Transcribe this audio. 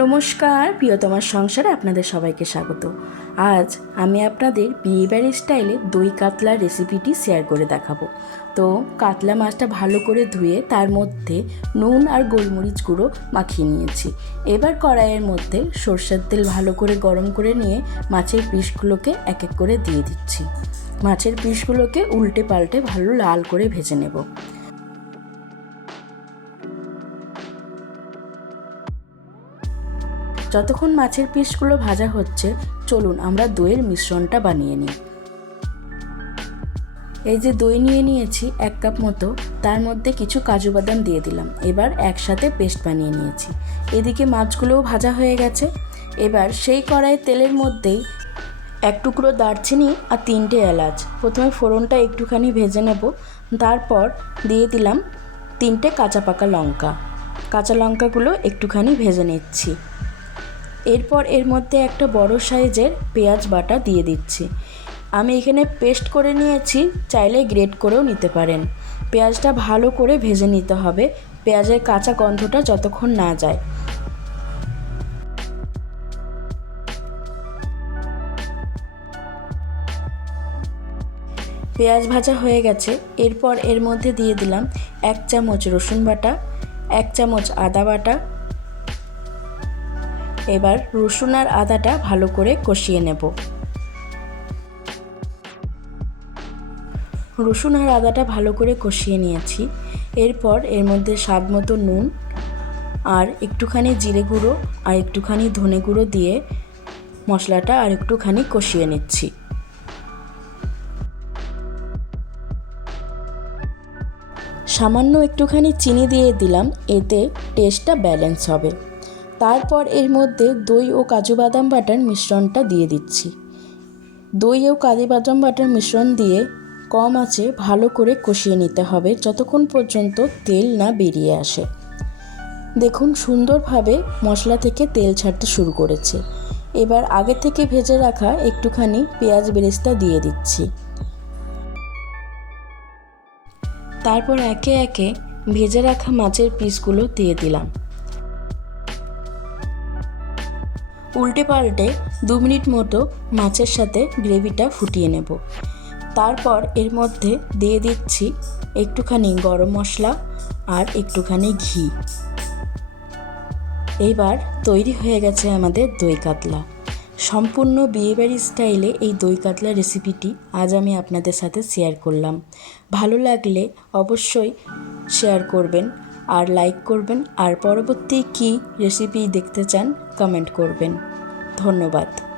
নমস্কার প্রিয়তমার সংসারে আপনাদের সবাইকে স্বাগত। আজ আমি আপনাদের বিয়েবাড়ির স্টাইলে দই কাতলার রেসিপিটি শেয়ার করে দেখাবো। তো কাতলা মাছটা ভালো করে ধুয়ে তার মধ্যে নুন আর গোলমরিচ গুঁড়ো মাখিয়ে নিয়েছি। এবার কড়াইয়ের মধ্যে সর্ষের তেল ভালো করে গরম করে নিয়ে মাছের পিসগুলোকে এক এক করে দিয়ে দিচ্ছি। মাছের পিসগুলোকে উল্টে পাল্টে ভালো লাল করে ভেজে নেব। যতক্ষণ মাছের পিসগুলো ভাজা হচ্ছে, চলুন আমরা দইয়ের মিশ্রণটা বানিয়ে নিই। এই যে দই নিয়ে নিয়েছি এক কাপ মতো, তার মধ্যে কিছু কাজু বাদাম দিয়ে দিলাম। এবার একসাথে পেস্ট বানিয়ে নিয়েছি। এদিকে মাছগুলোও ভাজা হয়ে গেছে। এবার সেই কড়াই তেলের মধ্যেই এক টুকরো দারচিনি আর তিনটে এলাচ। প্রথমে ফোড়নটা একটুখানি ভেজে নেব। তারপর দিয়ে দিলাম তিনটে কাঁচা পাকা লঙ্কা। কাঁচা লঙ্কাগুলো একটুখানি ভেজে নিচ্ছি। এরপর এর মধ্যে একটা বড় সাইজের পেঁয়াজ বাটা দিয়ে দিচ্ছি। আমি এখানে পেস্ট করে নিয়েছি, চাইলে গ্রেট করেও নিতে পারেন। পেঁয়াজটা ভালো করে ভেজে নিতে হবে, পেঁয়াজের কাঁচা গন্ধটা যতক্ষণ না যায়। পেঁয়াজ ভাজা হয়ে গেছে, এরপর এর মধ্যে দিয়ে দিলাম এক চামচ রসুন বাটা, এক চামচ আদা বাটা এবার রসুন আর আদাটা ভালো করে কষিয়ে নেব। রসুন আর আদাটা ভালো করে কষিয়ে নিয়েছি। এরপর এর মধ্যে স্বাদ মতো নুন আর একটুখানি জিরে গুঁড়ো আর একটুখানি ধনে গুঁড়ো দিয়ে মশলাটা আর একটুখানি কষিয়ে নিচ্ছি। সামান্য একটুখানি চিনি দিয়ে দিলাম, এতে টেস্টটা ব্যালেন্স হবে। তারপর এর মধ্যে দই ও কাজু বাদাম বাটার মিশ্রণটা দিয়ে দিচ্ছি। দই ও কাজু বাদাম বাটার মিশ্রণ দিয়ে কম আঁচে ভালো করে কষিয়ে নিতে হবে যতক্ষণ পর্যন্ত তেল না বেরিয়ে আসে। দেখুন সুন্দরভাবে মশলা থেকে তেল ছাড়তে শুরু করেছে। এবার আগে থেকে ভেজে রাখা একটুখানি পেঁয়াজ বেরেস্তা দিয়ে দিচ্ছি। তারপর একে একে ভেজে রাখা মাছের পিসগুলো দিয়ে দিলাম। উল্টে পাল্টে দু মিনিট মতো মাছের সাথে গ্রেভিটা ফুটিয়ে নেব। তারপর এর মধ্যে দিয়ে দিচ্ছি একটুখানি গরম মশলা আর একটুখানি ঘি। এইবার তৈরি হয়ে গেছে আমাদের দই কাতলা। সম্পূর্ণ বিয়েবাড়ি স্টাইলে এই দই কাতলা রেসিপিটি আজ আমি আপনাদের সাথে শেয়ার করলাম। ভালো লাগলে অবশ্যই শেয়ার করবেন আর লাইক করবেন। আর পরবর্তী কি রেসিপি দেখতে চান কমেন্ট করবেন। ধন্যবাদ।